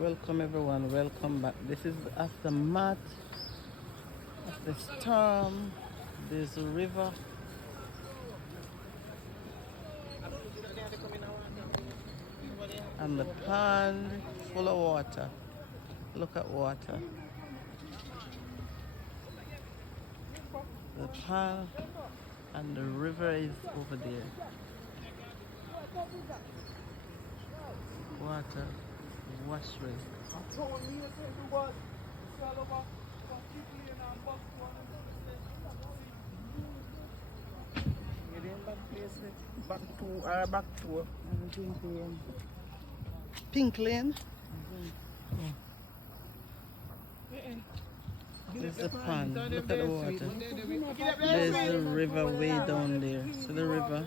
Welcome everyone, welcome back. This is the aftermath of the storm. There's a river and the pond full of water. Look at water. The pond and the river is over there. Water washing. Back to Pink Lane. There's the pond. Look at the water. There's the river way down there. See the river?